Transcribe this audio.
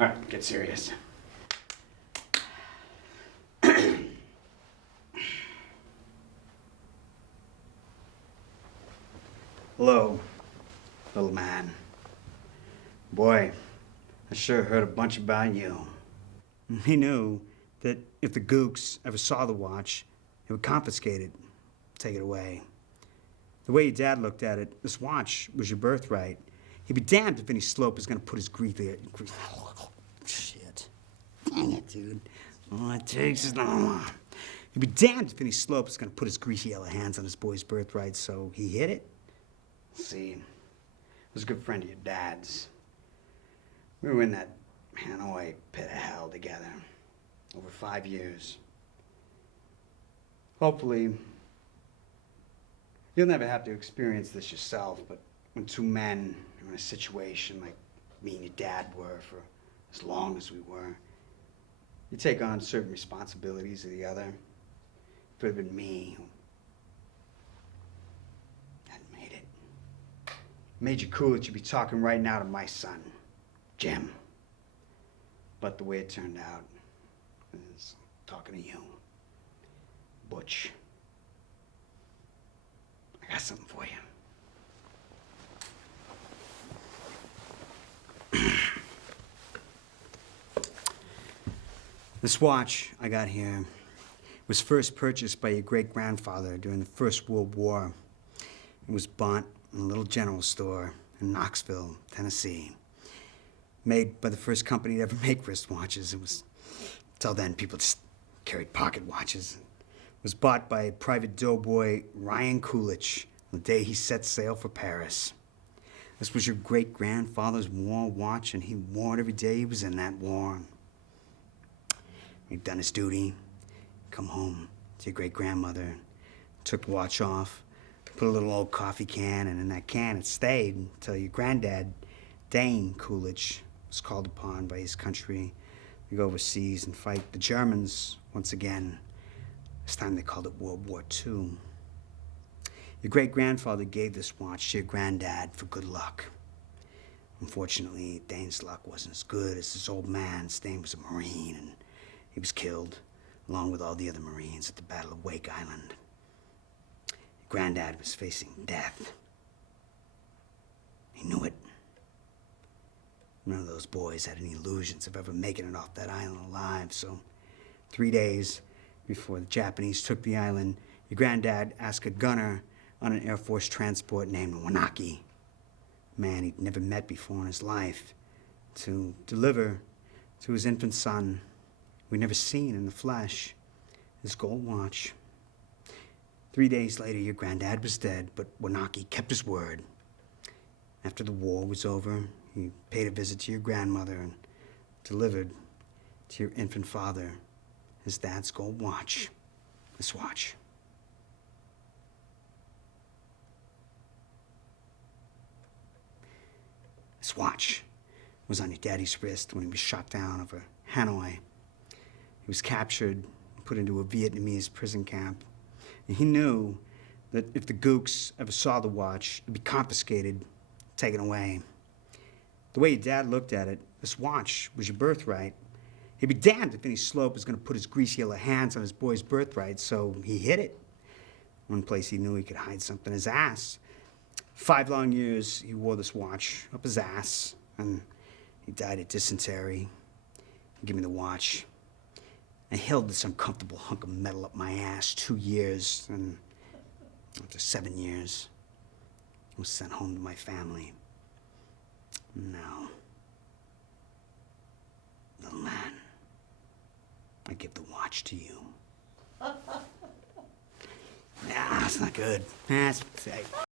All right, get serious. Hello, little man. Boy, I sure heard a bunch about you. He knew that if the gooks ever saw the watch, they would confiscate it, take it away. The way your dad looked at it, this watch was your birthright. He'd be damned if any slope is gonna put his Shit. Dang it, dude. All it takes is He'd be damned if any slope is gonna put his greasy yellow hands on his boy's birthright, so he hid it. See, it was a good friend of your dad's. We were in that Hanoi pit of hell together over 5 years. Hopefully, you'll never have to experience this yourself, but when two men are in a situation like me and your dad were for as long as we were, you take on certain responsibilities of the other. If it had been me who hadn't made it, Major Coolidge would be talking right now to my son, Jim. But the way it turned out is talking to you, Butch. I got something for you. This watch I got here was first purchased by your great-grandfather during the First World War. It was bought in a little general store in Knoxville, Tennessee. Made by the first company to ever make wristwatches. It was, till then, people just carried pocket watches. It was bought by Private Doughboy Ryan Coolidge the day he set sail for Paris. This was your great-grandfather's war watch, and he wore it every day he was in that war. He'd done his duty, come home to your great-grandmother, took the watch off, put a little old coffee can, and in that can it stayed until your granddad, Dane Coolidge, was called upon by his country to go overseas and fight the Germans once again. This time they called it World War II. Your great-grandfather gave this watch to your granddad for good luck. Unfortunately, Dane's luck wasn't as good as his old man's. Dane was a Marine, and he was killed, along with all the other Marines at the Battle of Wake Island. Your granddad was facing death. He knew it. None of those boys had any illusions of ever making it off that island alive, so 3 days before the Japanese took the island, your granddad asked a gunner on an Air Force transport named Wanaki, a man he'd never met before in his life, to deliver to his infant son, we'd never seen in the flesh, his gold watch. 3 days later, your granddad was dead, but Wanaki kept his word. After the war was over, he paid a visit to your grandmother and delivered to your infant father his dad's gold watch, this watch. This watch was on your daddy's wrist when he was shot down over Hanoi. He was captured and put into a Vietnamese prison camp. And he knew that if the gooks ever saw the watch, it'd be confiscated, taken away. The way your dad looked at it, this watch was your birthright. He'd be damned if any slope was gonna put his greasy yellow hands on his boy's birthright, so he hid it. One place he knew he could hide something, his ass. 5 long years he wore this watch up his ass, and he died of dysentery. He gave me the watch. I held this uncomfortable hunk of metal up my ass 2 years, and after 7 years, I was sent home to my family. Now, little man, I give the watch to you. Nah, it's not good. That's